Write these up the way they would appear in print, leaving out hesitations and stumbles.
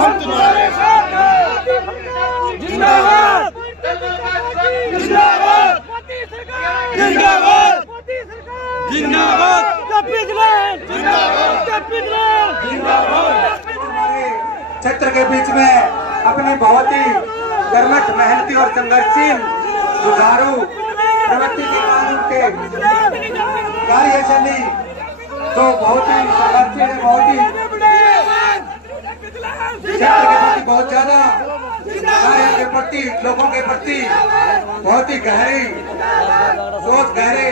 हम तुम्हारे साथ हैं। जिंदाबाद जिंदाबाद जिंदाबाद जिंदाबाद हमारे क्षेत्र के बीच में अपनी बहुत ही कर्मठ, मेहनती और संघर्षशील, जुझारू प्रवृत्ति के कारण उनके कार्यशैली तो बहुत ही संघर्षशील है, बहुत ही क्षेत्र के प्रति बहुत ज्यादा कार्य के प्रति, लोगों के प्रति बहुत ही गहरी सोच, गहरे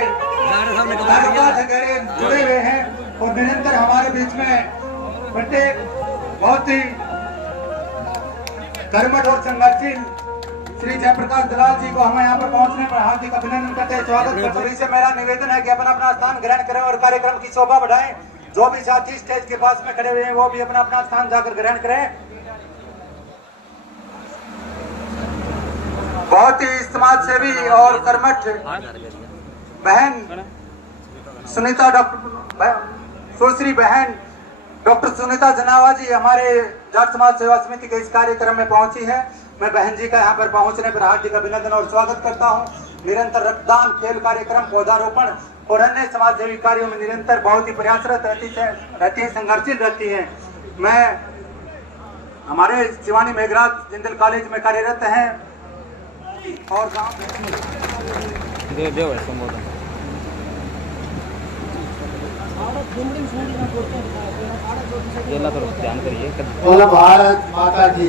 से गहरे जुड़े हुए हैं और निरंतर हमारे बीच में बड़े बहुत ही कर्मठ और संघर्षशील श्री जयप्रकाश दलाल जी को हमें यहाँ पर पहुंचने पर हार्दिक अभिनंदन करते हैं, स्वागत करते हैं। सभी से मेरा निवेदन है कि अपना अपना स्थान ग्रहण करें और कार्यक्रम की शोभा बढ़ाएं। जो भी साथी स्टेज के पास में खड़े हुए हैं वो भी अपना अपना स्थान जाकर ग्रहण करें। बहुत ही समाज सेवी और कर्मठ बहन सुनीता सुश्री बहन डॉक्टर सुनीता जनावा जी हमारे जाट समाज सेवा समिति के इस कार्यक्रम में पहुंची है। मैं बहन जी का यहाँ पर पहुंचने पर हार्दिक अभिनंदन और स्वागत करता हूँ। निरंतर रक्तदान, खेल कार्यक्रम, पौधारोपण और अन्य समाज सेवी कार्यों में निरंतर बहुत ही प्रयासरत रहती है, संघर्षशील रहती है। मैं हमारे शिवानी मेघराज जिंदल कॉलेज में कार्यरत हैं और गाँव ध्यान करिए। बोलो भारत माता की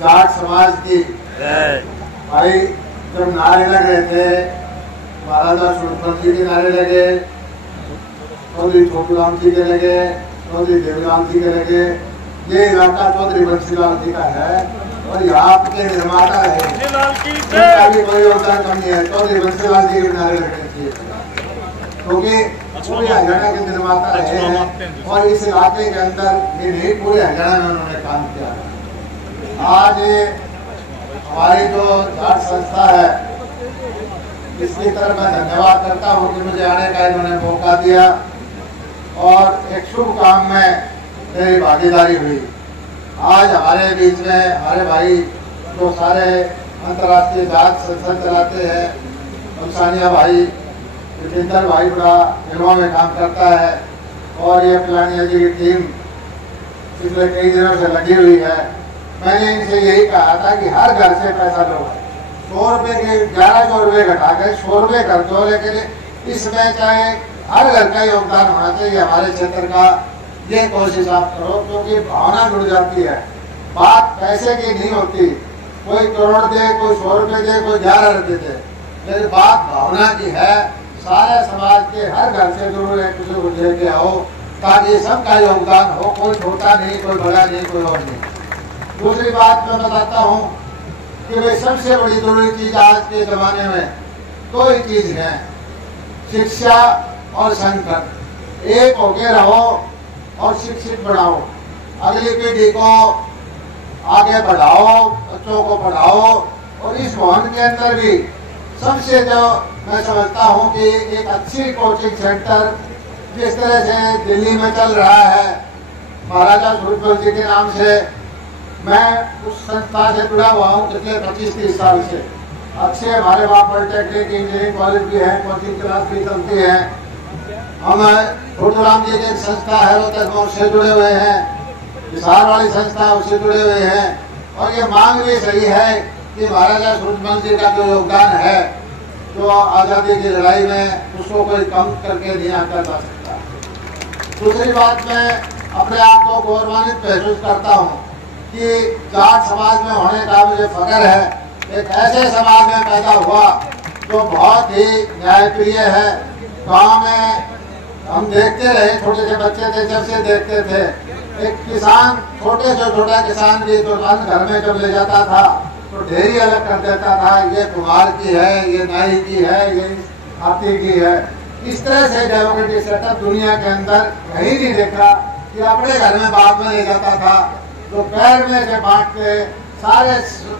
जाट समाज की भाई। जब नारे लग रहे थे, महाराजा सूरजमल जी के नारे लगे, चौधरी छोटूराम जी के लगे, चौधरी देवराम जी के लगे। ये इलाका चौधरी बंसीलाल जी का है और यहाँ के निर्माता है, इनका भी कोई योगदान कम नहीं है। चौधरी बंसीलाल जी के नारे लगने चाहिए क्योंकि पूरे हरियाणा के निर्माता रहे हैं और इस इलाके के अंदर ये नहीं, पूरे हरियाणा में उन्होंने काम किया। आज हमारी जो जाट संस्था है इसकी तरफ मैं धन्यवाद करता हूँ कि मुझे आने का इन्होंने मौका दिया और एक शुभ काम में मेरी भागीदारी हुई। आज हमारे बीच में हमारे भाई जो सारे अंतर्राष्ट्रीय जाट संसद चलाते हैं, हमसानिया भाई, जितेंद्र भाई बड़ा फिल्मों में काम करता है और ये पिलानिया जी की टीम पिछले कई दिनों से लगी हुई है। मैंने इनसे यही कहा था कि हर घर से पैसा लो, 100 रुपए के 1100 रुपए घटा के 100 रुपए कर दो, लेकिन इसमें चाहे हर घर का योगदान होना चाहिए हमारे क्षेत्र का। ये कोशिश आप करो क्योंकि भावना जुड़ जाती है। बात पैसे की नहीं होती, कोई करोड़ दे, कोई 100 रुपए दे, कोई 11 रुपए दे, लेकिन बात भावना की है। सारे समाज के हर घर से जरूर एक दूसरे को लेके आओ ताकि सबका योगदान हो, कोई छोटा नहीं, कोई बड़ा नहीं, कोई और नहीं। दूसरी बात मैं बताता हूँ कि वे सबसे बड़ी जरूरी चीज आज के जमाने में दो ही चीज है, शिक्षा और संकट। एक होके रहो और शिक्षित बनाओ, अगली पीढ़ी को आगे बढ़ाओ, बच्चों को पढ़ाओ। और इस भवन के अंदर भी सबसे जो मैं समझता हूँ कि एक अच्छी कोचिंग सेंटर जिस तरह से दिल्ली में चल रहा है महाराजा सूरजमल जी के नाम से, मैं उस संस्था से जुड़ा हुआ हूँ पिछले 25-30 साल से। अच्छे हमारे वहाँ पॉलिटेक्निक, इंजीनियरिंग कॉलेज भी है, कोचिंग क्लास भी चलती है। हम छोटूराम जी की एक संस्था है रोहतक में, उससे जुड़े हुए हैं। हिसार वाली संस्था उससे जुड़े हुए हैं। और ये मांग भी सही है कि महाराजा सूरजमल जी का जो योगदान है जो आजादी की लड़ाई में, उसको कोई कम करके नहीं आंका जा सकता। दूसरी बात, मैं अपने आप को गौरवान्वित महसूस करता हूँ कि जाट समाज में होने का मुझे फख्र है। एक ऐसे समाज में पैदा हुआ जो बहुत ही न्यायप्रिय है। गाँव में हम देखते रहे, छोटे से बच्चे थे जब से देखते थे, एक किसान, छोटे से छोटा किसान भी जो अन्न घर में जब ले जाता था तो ढेरी अलग कर देता था, ये कुम्हार की है, ये नाई की है, ये हाथी की है। इस तरह से डेमोक्रेटिक सेटअप दुनिया के अंदर कहीं नहीं देखा कि अपने घर में बाद में ले जाता था, तो पैर में से बांट के सारे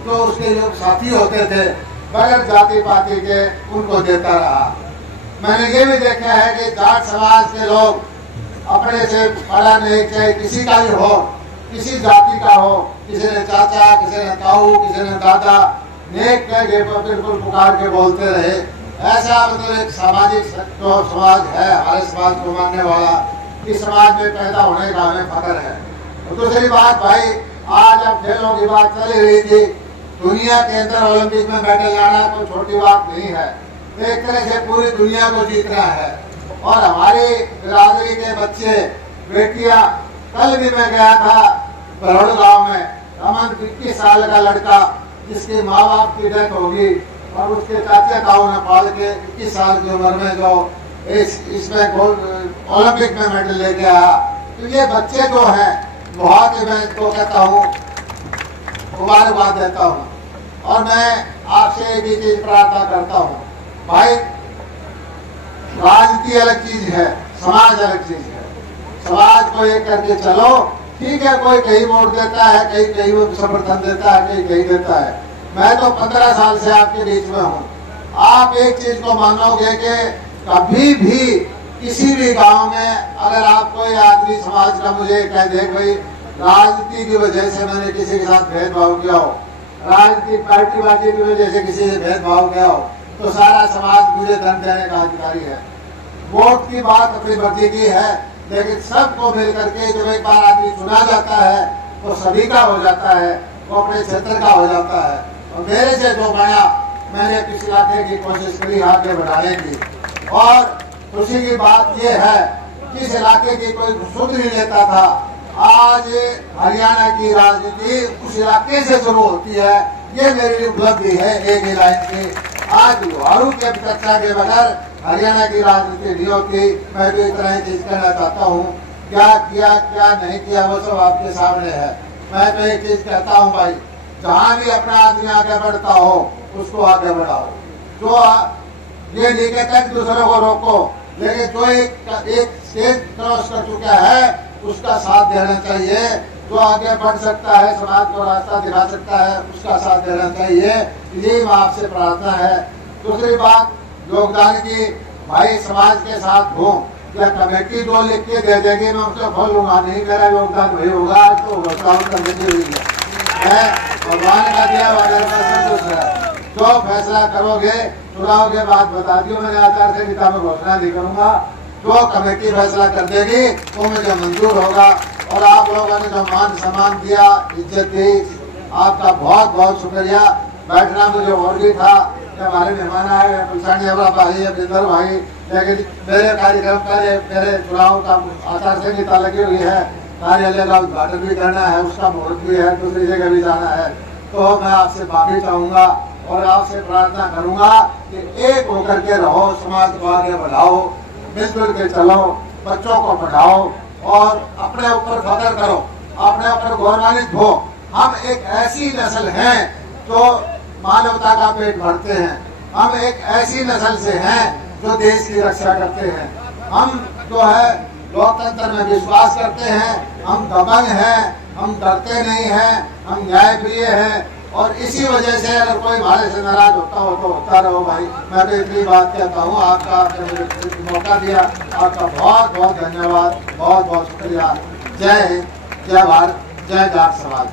जो उसके जो साथी होते थे बगैर जाति पाति के उनको देता रहा। मैंने ये भी देखा है कि जाट समाज के लोग अपने से बड़ा नहीं, चाहे किसी का भी हो, किसी जाति का हो, किसी ने चाचा, किसी ने ताऊ, किसी ने दादा, नेक के बिल्कुल पुकार के बोलते रहे। ऐसा मतलब एक सामाजिक जो समाज है, हमारे समाज को मानने वाला, इस समाज में पैदा होने का हमें फख्र है। और दूसरी बात भाई, आज अब खेलों की बात चल रही थी, दुनिया के अंदर ओलंपिक में मेडल लाना कोई छोटी बात नहीं है। एक तरह से पूरी दुनिया को जीतना है। और हमारी बिरादरी के बच्चे, बेटियां, कल भी मैं गया था बरौड़ गांव में, अमन 21 साल का लड़का जिसके माँ बाप की डेथ होगी और उसके चाचा ताऊ ने पाल के 21 साल की उम्र में जो इसमें ओलंपिक में मेडल लेके आया। तो ये बच्चे जो हैं बहुत ही, मैं इनको कहता हूँ मुबारकबाद देता हूँ। और मैं आपसे एक ही चीज प्रार्थना करता हूँ भाई, राजनीति अलग चीज है, समाज अलग चीज है। समाज को एक करके चलो, ठीक है, कोई कहीं वोट देता है, कहीं समर्थन देता है, कहीं देता है। मैं तो 15 साल से आपके बीच में हूँ। आप एक चीज को मानोगे कि कभी भी किसी भी गांव में अगर आप कोई आदमी समाज का मुझे कह दे भाई राजनीति की वजह से मैंने किसी के साथ भेदभाव किया हो, राजनीतिक पार्टीबाजी की वजह से किसी से भेदभाव किया हो, तो सारा समाज मुझे दंड देने का अधिकारी है। वोट की बात अपनी मर्जी की है, लेकिन सबको मिल करके जब एक बार आदमी चुना जाता है वो सभी का हो जाता है, वो अपने क्षेत्र का हो जाता है। और मेरे से जो बना, मैंने किस इलाके की कोशिश करी आगे बढ़ाने की। और खुशी की बात यह है, जिस इलाके की कोई सुध नहीं लेता था, आज हरियाणा की राजनीति उस इलाके से शुरू होती है। ये मेरी उपलब्धि है एक ही लाइन की। आज लोहारू के चर्चा के बगैर हरियाणा की राजनीति नहीं होती। मैं भी इतना ही चीज कहना चाहता हूँ, क्या किया क्या नहीं किया वो सब आपके सामने है। मैं तो एक चीज कहता हूँ भाई, जहाँ भी अपना आदमी आगे बढ़ता हो उसको आगे बढ़ाओ। जो ये नहीं कहता कि दूसरों को रोको, लेकिन जो एक स्टेज क्रॉस कर चुका है उसका साथ देना चाहिए। जो आगे बढ़ सकता है, समाज को रास्ता दिखा सकता है, उसका साथ देना चाहिए। ये आपसे प्रार्थना है। दूसरी बात योगदान की, भाई समाज के साथ हो या कमेटी जो लिख के दे देगी मैं उसको खोल लूंगा, नहीं मेरा योगदान वही होगा। तो हुई है, भगवान का दिया वगैरह संतुष्ट है। जो फैसला करोगे चुनाव के बाद बता दियो, मैंने आचार संहिता में घोषणा नहीं करूंगा। जो कमेटी फैसला कर देगी वो मुझे मंजूर होगा। और आप लोगों ने जो मान सम्मान दिया, इज्जत दी, आपका बहुत बहुत शुक्रिया। बैठना मुझे और भी था, हमारे मेहमान आए भाई, अभिंदर भाई, लेकिन मेरे कार्यक्रम मेरे चुनाव का आचार संहिता लगी हुई है, कार्यालय का उद्घाटन भी करना है, उसका मुहूर्त भी है, दूसरी जगह भी जाना है। तो मैं आपसे माफी चाहूंगा और आपसे प्रार्थना करूंगा कि एक होकर के रहो, समाज को आगे बढ़ाओ, मिलजुल के चलो, बच्चों को पढ़ाओ और अपने ऊपर फख्र करो, अपने ऊपर गौरवान्वित हो। हम एक ऐसी नस्ल हैं जो मानवता का पेट भरते हैं। हम एक ऐसी नस्ल से हैं जो देश की रक्षा करते हैं। हम जो है लोकतंत्र में विश्वास करते हैं। हम दबंग हैं, हम डरते नहीं हैं, हम न्यायप्रिय हैं। और इसी वजह से अगर कोई हमारे से नाराज होता हो तो होता रहो भाई। मैं तो इतनी बात कहता हूँ। आपका मौका दिया, आपका बहुत बहुत धन्यवाद, बहुत बहुत शुक्रिया। जय हिंद, जय भारत, जय जाट समाज।